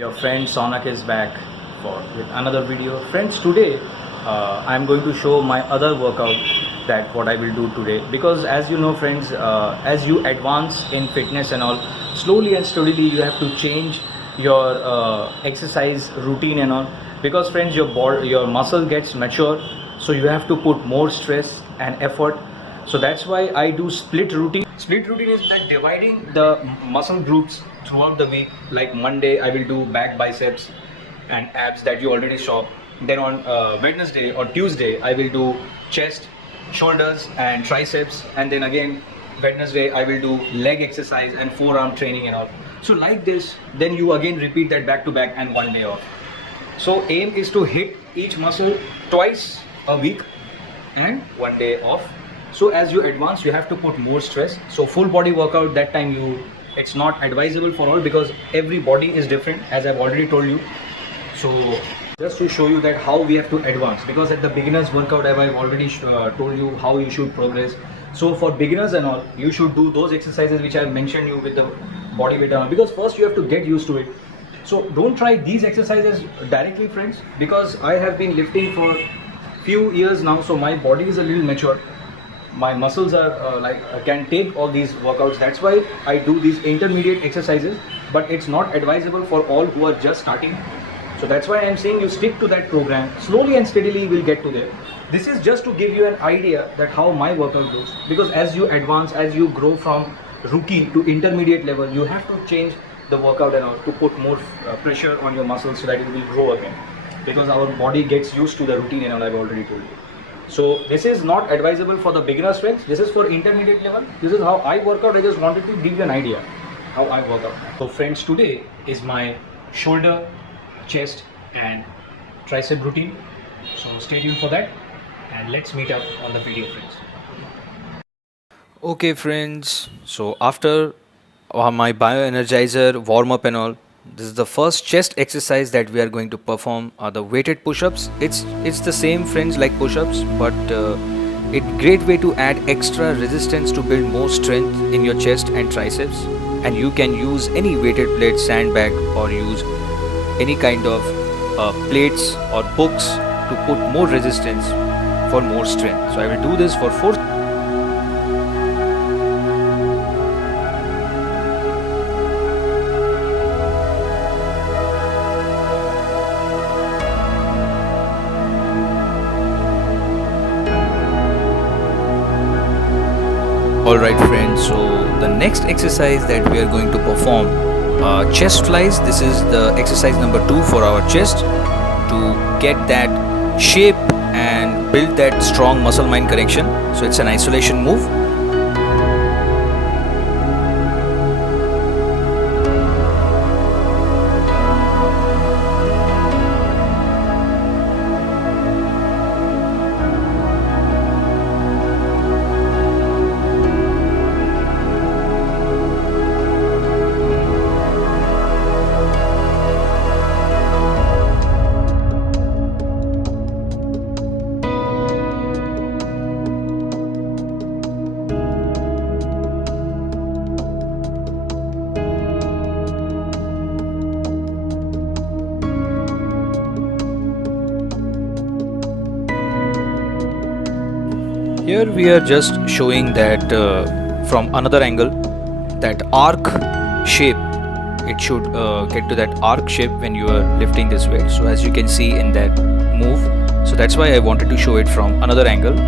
Your friend Sonak is back with another video. Friends, today I'm going to show my other workout that what I will do today, because as you know friends, as you advance in fitness and all, slowly and steadily you have to change your exercise routine and all, because friends, your muscle gets mature, so you have to put more stress and effort. So that's why I do split routine. Split routine is like dividing the muscle groups throughout the week. Like Monday I will do back, biceps and abs that you already saw. Then on Wednesday or Tuesday I will do chest, shoulders and triceps. And then again Wednesday I will do leg exercise and forearm training and all. So like this, then you again repeat that back to back and one day off. So aim is to hit each muscle twice a week and one day off. So as you advance, you have to put more stress. So full body workout, that time it's not advisable for all, because every body is different, as I've already told you. So just to show you that how we have to advance, because at the beginners workout I've already told you how you should progress. So for beginners and all, you should do those exercises which I mentioned you with the body weight and all, because first you have to get used to it. So don't try these exercises directly friends, because I have been lifting for few years now, so my body is a little mature. My muscles are can take all these workouts. That's why I do these intermediate exercises, but it's not advisable for all who are just starting. So that's why I'm saying you stick to that program. Slowly and steadily we'll get to there. This is just to give you an idea that how my workout looks, because as you advance, as you grow from rookie to intermediate level, you have to change the workout and all to put more pressure on your muscles so that it will grow again, because our body gets used to the routine and all I've already told you. So this is not advisable for the beginner friends. This is for intermediate level. This is how I work out. I just wanted to give you an idea how I work out. So friends, today is my shoulder, chest and tricep routine. So stay tuned for that and let's meet up on the video friends. Okay friends, so after my bioenergizer warm up and all, this is the first chest exercise that we are going to perform are the weighted push-ups. It's the same friends like push-ups, but it's great way to add extra resistance to build more strength in your chest and triceps. And you can use any weighted plate, sandbag, or use any kind of plates or books to put more resistance for more strength. So I will do this for 4. Alright friends, so the next exercise that we are going to perform chest flies. This is the exercise number 2 for our chest, to get that shape and build that strong muscle mind connection. So it's an isolation move. Here we are just showing that from another angle, that arc shape. It should get to that arc shape when you are lifting this weight. So as you can see in that move, so that's why I wanted to show it from another angle.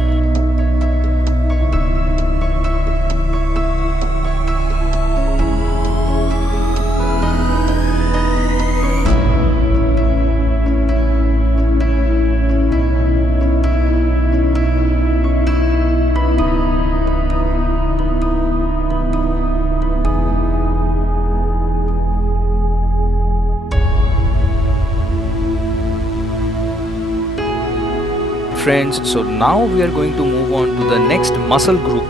Friends, so now we are going to move on to the next muscle group,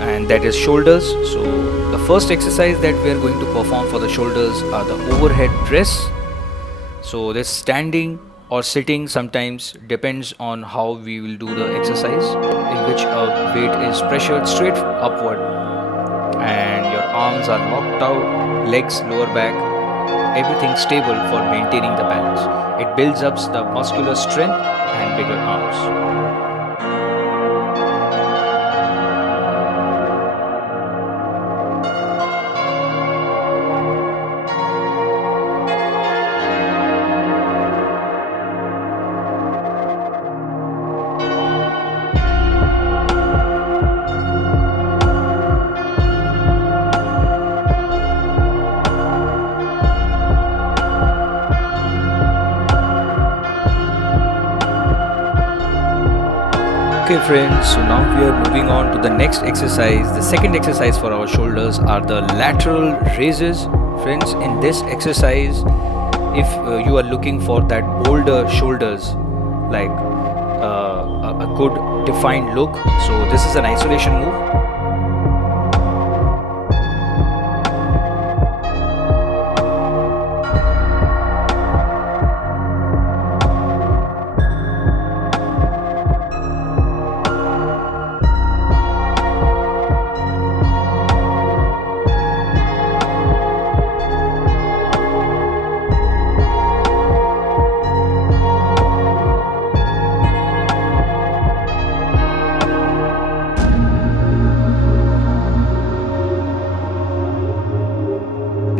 and that is shoulders. So the first exercise that we are going to perform for the shoulders are the overhead press. So this standing or sitting sometimes depends on how we will do the exercise, in which a weight is pressured straight upward and your arms are locked out, legs lower back, everything stable for maintaining the balance. It builds up the muscular strength and bigger arms. Okay friends, so now we are moving on to the next exercise. The second exercise for our shoulders are the lateral raises. Friends, in this exercise, if you are looking for that bolder shoulders, like a good defined look, so this is an isolation move.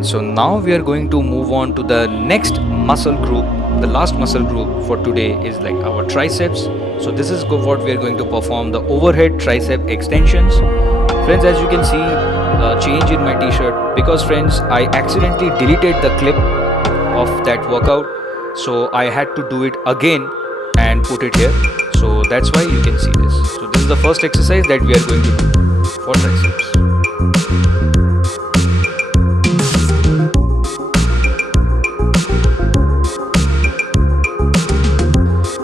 So now we are going to move on to the next muscle group. The last muscle group for today is like our triceps. So this is what we are going to perform, the overhead tricep extensions. Friends, as you can see, change in my t-shirt, because friends, I accidentally deleted the clip of that workout, so I had to do it again and put it here. So that's why you can see this. So this is the first exercise that we are going to do for triceps.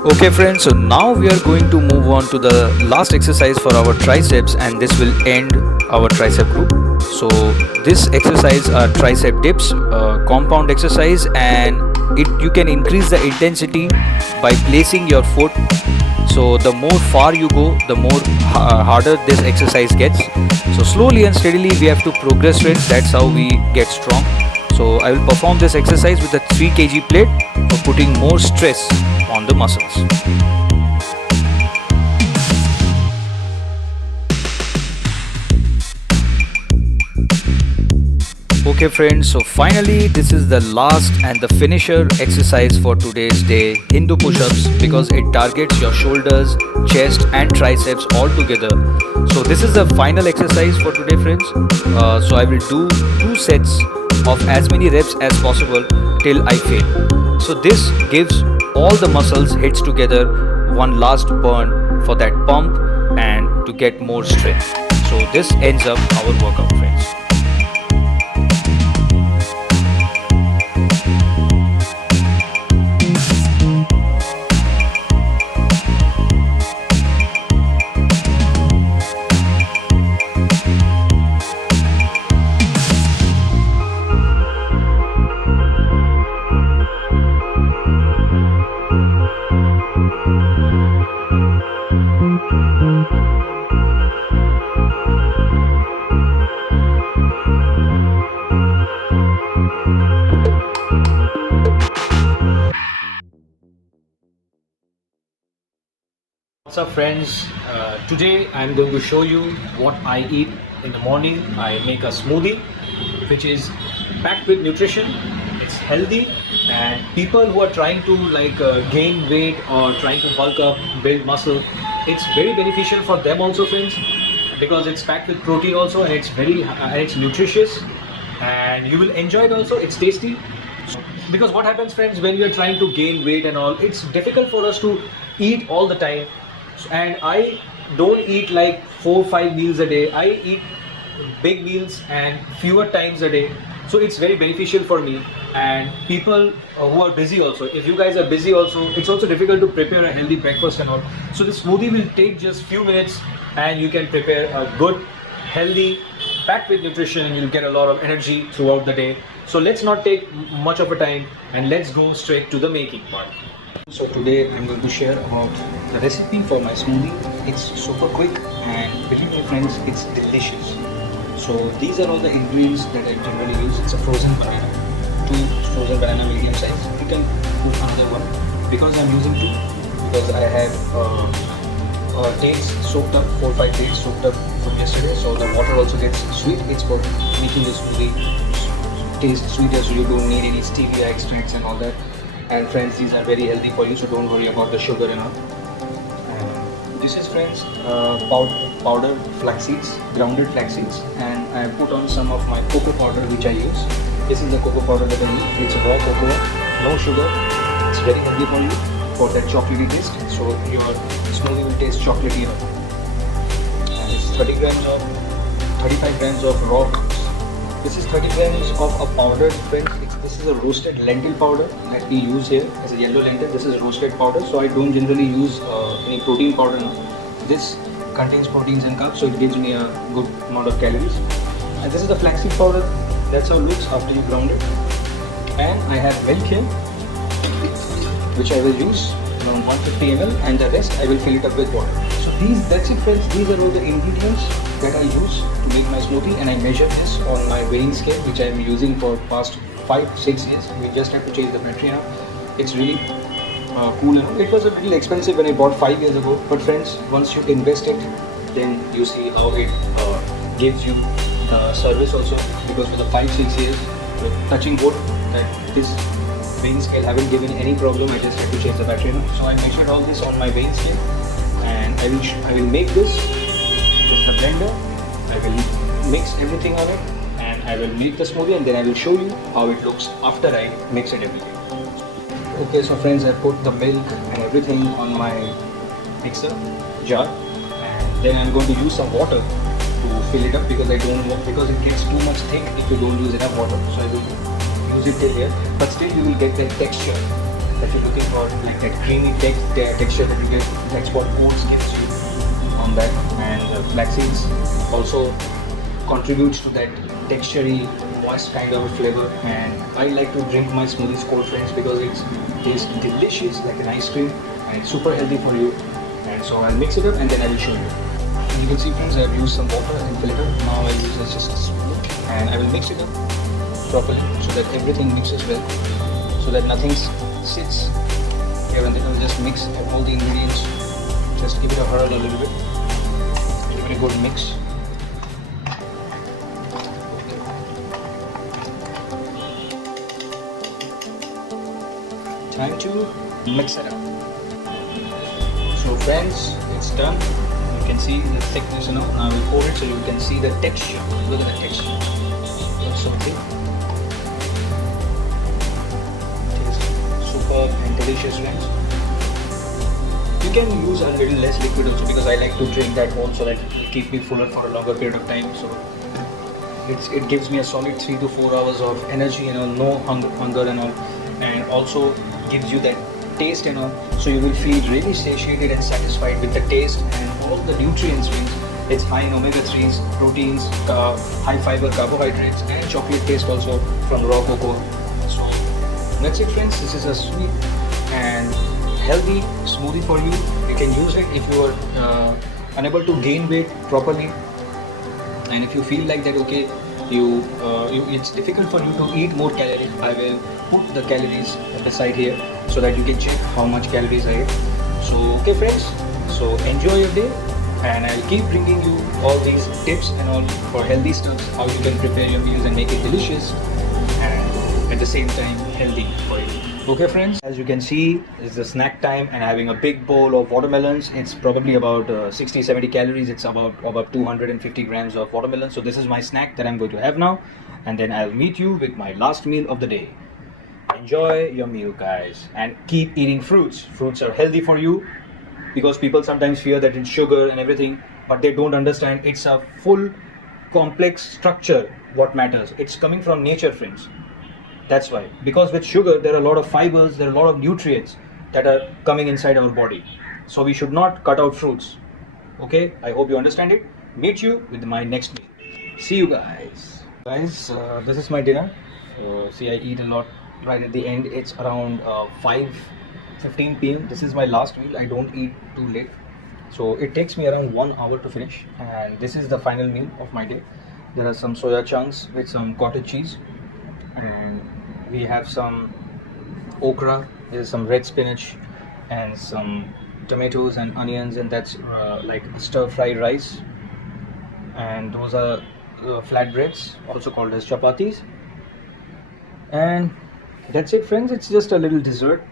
Okay friends, so now we are going to move on to the last exercise for our triceps, and this will end our tricep group. So this exercise are tricep dips, compound exercise, and you can increase the intensity by placing your foot. So the more far you go, the more harder this exercise gets. So slowly and steadily we have to progress friends, that's how we get strong. So I will perform this exercise with a 3 kg plate for putting more stress on the muscles. Okay friends, so finally this is the last and the finisher exercise for today's day, Hindu push-ups, because it targets your shoulders, chest and triceps all together. So this is the final exercise for today friends. So I will do 2 sets of as many reps as possible till I fail. So this gives all the muscles hits together, one last burn for that pump and to get more strength. So this ends up our workout friends. What's up friends, today I'm going to show you what I eat in the morning. I make a smoothie which is packed with nutrition, it's healthy, and people who are trying to gain weight or trying to bulk up, build muscle, it's very beneficial for them also friends, because it's packed with protein also, and it's nutritious, and you will enjoy it also. It's tasty. Because what happens friends, when we are trying to gain weight and all, it's difficult for us to eat all the time. And I don't eat like 4-5 meals a day. I eat big meals and fewer times a day. So it's very beneficial for me and people who are busy also. If you guys are busy also, it's also difficult to prepare a healthy breakfast and all. So the smoothie will take just few minutes and you can prepare a good, healthy, packed with nutrition, and you'll get a lot of energy throughout the day. So let's not take much of a time and let's go straight to the making part. So today I'm going to share about the recipe for my smoothie. It's super quick and believe me friends, it's delicious. So these are all the ingredients that I generally use. It's a frozen banana, 2 frozen banana medium size. You can put another one because I'm using two, because I have dates soaked up, 4-5 days soaked up from yesterday, so the water also gets sweet. It's for making the smoothie taste sweeter, so you don't need any stevia extracts and all that. And friends, these are very healthy for you, so don't worry about the sugar and all. This is, friends, powdered flax seeds, grounded flax seeds, and I put on some of my cocoa powder which I use. This is the cocoa powder that I use. It's raw cocoa, no sugar. It's very healthy for you for that chocolatey taste. So your smoothie will taste chocolatey. And it's 35 grams of raw. This is 30 grams of a powdered, friends. This is a roasted lentil powder that we use here as a yellow lentil. This is roasted powder, so I don't generally use any protein powder now. This contains proteins and carbs, so it gives me a good amount of calories. And this is the flaxseed powder. That's how it looks after you ground it. And I have milk here, which I will use around 150 ml, and the rest I will fill it up with water. So that's it, friends. These are all the ingredients that I use to make my smoothie, and I measure this on my weighing scale, which I am using for past 5-6 years. We just have to change the battery now. It's really cool. It was a little expensive when I bought 5 years ago, but friends, once you invest it, then you see how it gives you service also, because for the 5-6 years, touching wood, that this weighing scale haven't given any problem. I just had to change the battery now. So I measured all this on my weighing scale, and I will make this with the blender. I will mix everything on it, and I will make the smoothie, and then I will show you how it looks after I mix it everything. Okay, so friends, I put the milk and everything on my mixer jar, and then I'm going to use some water to fill it up, because it gets too much thick if you don't use enough water. So I will use it till here, but still you will get that texture that you're looking for, like that creamy texture that you get. That's what oats gives you on that, and flax seeds also contributes to that textury, moist kind of flavor. And I like to drink my smoothies cold, friends, because it tastes delicious like an ice cream, and it's super healthy for you. And so I'll mix it up, and then I will show you. And you can see, friends, I've used some water and fill it up. Now I use just a spoon, and I will mix it up properly so that everything mixes well, so that nothing sits here, and then I'll just mix all the ingredients. Just give it a whirl a little bit, give it a good mix. Time to mix it up. So friends, it's done. You can see the thickness now. Now I will pour it so you can see the texture. Look at the texture. It's so thick. Superb and delicious, friends. You can use a little less liquid also, because I like to drink that whole, so that it will keep me fuller for a longer period of time. So it gives me a solid 3 to 4 hours of energy and all, no hunger and all, and also gives you that taste and all. So you will feel really satiated and satisfied with the taste and all the nutrients. It's high in omega-3s, proteins, high fiber carbohydrates, and chocolate taste also from raw cocoa. So that's it, friends. This is a sweet and healthy smoothie for you. You can use it if you are unable to gain weight properly, and if you feel like that, okay, it's difficult for you to eat more calories. I will put the calories beside here so that you can check how much calories I eat. So okay, friends, so enjoy your day, and I'll keep bringing you all these tips and all for healthy stuff, how you can prepare your meals and make it delicious and at the same time healthy for you. Okay, friends, as you can see, it's the snack time, and having a big bowl of watermelons. It's probably about 60-70 calories. It's about 250 grams of watermelon. So this is my snack that I'm going to have now, and then I'll meet you with my last meal of the day. Enjoy your meal, guys, and keep eating fruits. Fruits are healthy for you, because people sometimes fear that it's sugar and everything, but they don't understand it's a full complex structure what matters. It's coming from nature, friends. That's why, because with sugar there are a lot of fibers, there are a lot of nutrients that are coming inside our body. So we should not cut out fruits. Okay, I hope you understand it. Meet you with my next meal. See you guys. Guys, this is my dinner. So see, I eat a lot right at the end. It's around 5:15 p.m. This is my last meal. I don't eat too late, so it takes me around 1 hour to finish, and this is the final meal of my day. There are some soya chunks with some cottage cheese, and we have some okra, there's some red spinach, and some tomatoes and onions, and that's like stir fried rice. And those are flatbreads, also called as chapatis. And that's it, friends. It's just a little dessert,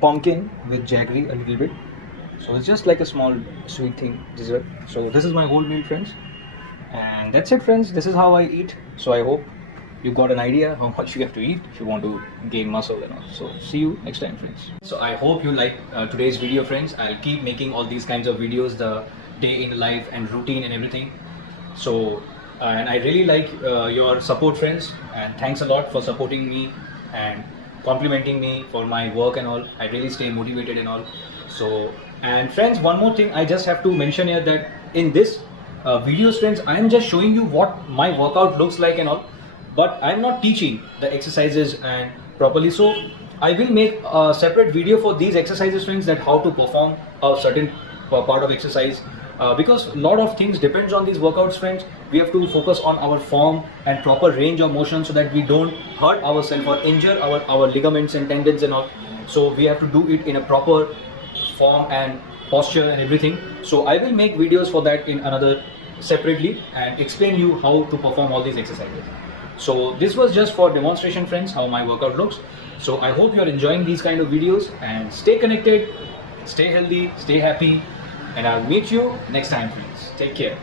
pumpkin with jaggery a little bit. So it's just like a small sweet thing dessert. So this is my whole meal, friends. And that's it, friends. This is how I eat. So I hope you got an idea how much you have to eat if you want to gain muscle and all. So see you next time, friends. So I hope you like today's video, friends. I'll keep making all these kinds of videos, the day in life and routine and everything. So and I really like your support, friends, and thanks a lot for supporting me and complimenting me for my work and all. I really stay motivated and all. So, and friends, one more thing I just have to mention here, that in this videos, friends, I am just showing you what my workout looks like and all, but I'm not teaching the exercises and properly. So I will make a separate video for these exercises, friends, that how to perform a certain part of exercise, because a lot of things depends on these workouts, friends. We have to focus on our form and proper range of motion so that we don't hurt ourselves or injure our ligaments and tendons and all. So we have to do it in a proper form and posture and everything. So I will make videos for that in another separately and explain you how to perform all these exercises. So this was just for demonstration, friends, how my workout looks. So I hope you are enjoying these kind of videos, and stay connected, stay healthy, stay happy, and I'll meet you next time, friends. Take care.